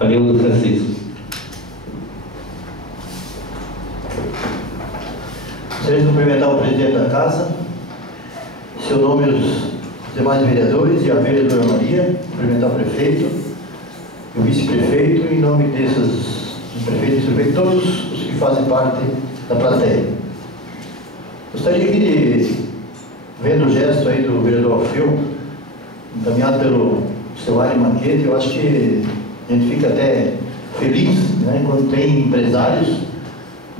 Anildo Francisco. Gostaria de cumprimentar o presidente da casa, seu nome e os demais vereadores e a vereadora Maria, cumprimentar o prefeito, o vice-prefeito, em nome desses prefeitos, todos os que fazem parte da plateia. Gostaria aqui de, vendo o gesto aí do vereador Alfio, encaminhado pelo seu Ari Maquete, eu acho que a gente fica até feliz, né, quando tem empresários,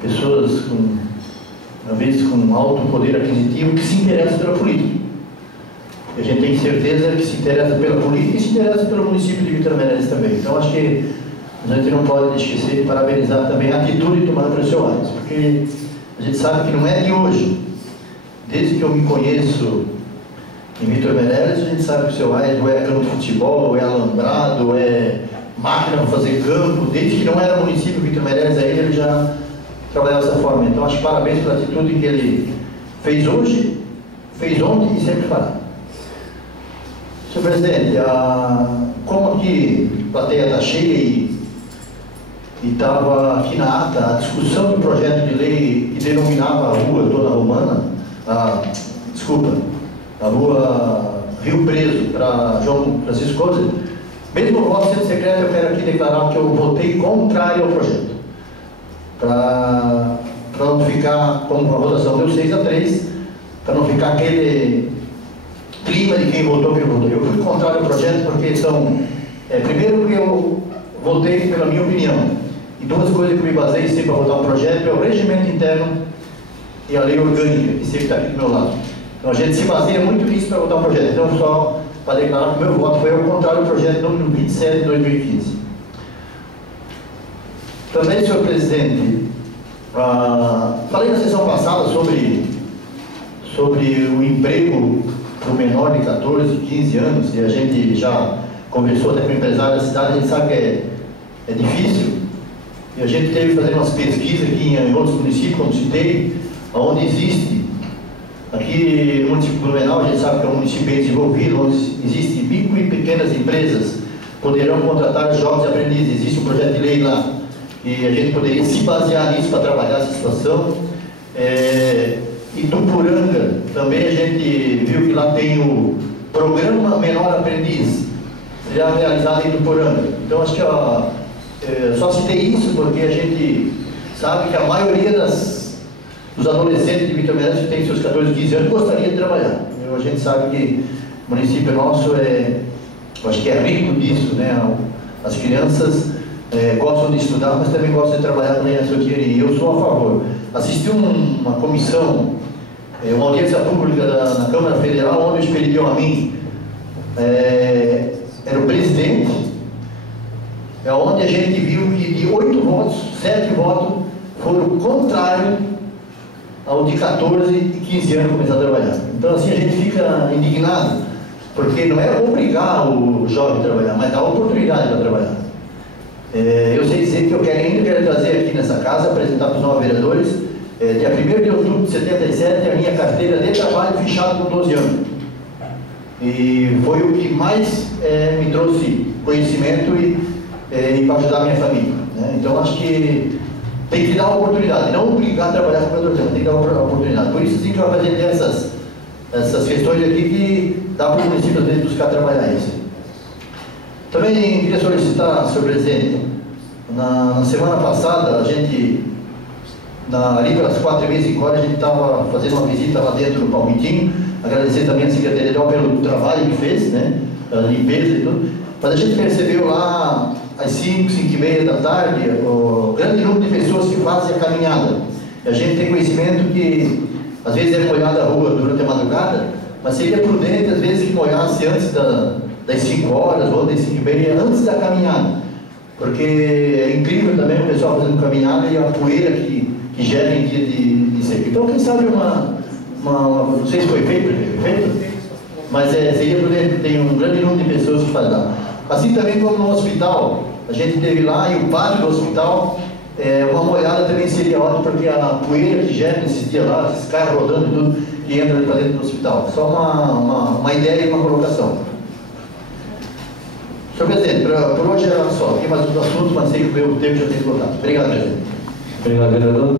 pessoas com, às vezes, com alto poder aquisitivo, que se interessam pela política. E a gente tem certeza que se interessa pela política e se interessa pelo município de Vitor Meirelles também. Então, acho que a gente não pode esquecer de parabenizar também a atitude tomada pelo seu Aires, porque a gente sabe que não é de hoje. Desde que eu me conheço em Vitor Meirelles, a gente sabe que o seu Aires ou é campo de futebol, ou é alambrado, ou é máquina para fazer campo. Desde que não era município Vitor Meirelles, aí ele já trabalhava dessa forma. Então, acho que parabéns pela atitude que ele fez hoje, fez ontem e sempre fará. Senhor presidente, como aqui a plateia está cheia e estava aqui na ata a discussão do projeto de lei que denominava a rua Dona Romana, a rua Rio Preso para João Francisco Coser, mesmo o voto sendo secreto, eu quero aqui declarar que eu votei contrário ao projeto. Para não ficar, como a votação deu 6-3, para não ficar aquele clima de quem votou, quem votou. Eu fui contrário ao projeto porque são, primeiro porque eu votei pela minha opinião, e duas coisas que eu me baseei sempre para votar um projeto é o regimento interno e a lei orgânica, que sempre está aqui do meu lado. Então a gente se baseia muito nisso para votar um projeto. Então, só para declarar que o meu voto foi ao contrário do projeto número 27 de 2015. Também, senhor presidente, falei na sessão passada sobre o emprego para o menor de 14, 15 anos, e a gente já conversou até com o empresário da cidade, a gente sabe que é difícil, e a gente teve que fazer umas pesquisas aqui em outros municípios, como citei, onde existe, aqui no município de Blumenau, a gente sabe que é um município bem desenvolvido, onde existem micro e pequenas empresas, poderão contratar jovens aprendizes, existe um projeto de lei lá, e a gente poderia se basear nisso para trabalhar essa situação. Itupuranga, também a gente viu que lá tem o programa Menor Aprendiz, já realizado em Itupuranga. Então, acho que só citei isso porque a gente sabe que a maioria dos adolescentes de Vitor Meirelles que tem seus 14, 15 anos gostaria de trabalhar. A gente sabe que o município nosso acho que é rico disso, né? As crianças gostam de estudar, mas também gostam de trabalhar para ganhar seu dinheiro, e eu sou a favor. Assisti uma comissão, uma audiência pública na Câmara Federal, onde eles pediram a mim, era o presidente, onde a gente viu que de 8 votos, 7 votos foram contrários ao de 14 e 15 anos começar a trabalhar. Então, assim, a gente fica indignado, porque não é obrigar o jovem a trabalhar, mas dar oportunidade para trabalhar. Eu sei dizer que eu quero trazer aqui nessa casa, apresentar para os novos vereadores, dia 1º de outubro de 77, a minha carteira de trabalho fechada com 12 anos. E foi o que mais me trouxe conhecimento e para ajudar a minha família, né? Então, acho que tem que dar uma oportunidade, não obrigar a trabalhar com o produtor, tem que dar uma oportunidade. Por isso, sim, que eu vou fazer essas questões aqui que dá para o município, às vezes, buscar trabalhar isso. Também queria solicitar, senhor presidente, na semana passada, a gente, ali pelas 4h30, a gente estava fazendo uma visita lá dentro do Palmitinho, agradecer também a Secretaria pelo trabalho que fez, né, a limpeza e tudo, mas a gente percebeu lá, às 5, 5h30 da tarde, o grande número de pessoas que fazem a caminhada. E a gente tem conhecimento que, às vezes, é molhada a rua durante a madrugada, mas seria prudente, às vezes, que molhasse antes das 5 horas ou das 5h30, antes da caminhada, porque é incrível também o pessoal fazendo caminhada e a poeira que gera em dia de seca. Então, quem sabe não sei se foi feito, mas seria prudente, tem um grande número de pessoas que fazem lá. Assim também como no hospital, a gente teve lá e o pátio do hospital, uma molhada também seria ótimo, porque a poeira que gera nesses dias lá, esses carros rodando e tudo, que entra para dentro do hospital. Só uma ideia e uma colocação. Senhor presidente, por hoje era só. Tem mais uns assuntos, mas sei que o meu tempo já tem esgotado. Obrigado, presidente. Obrigado, vereador.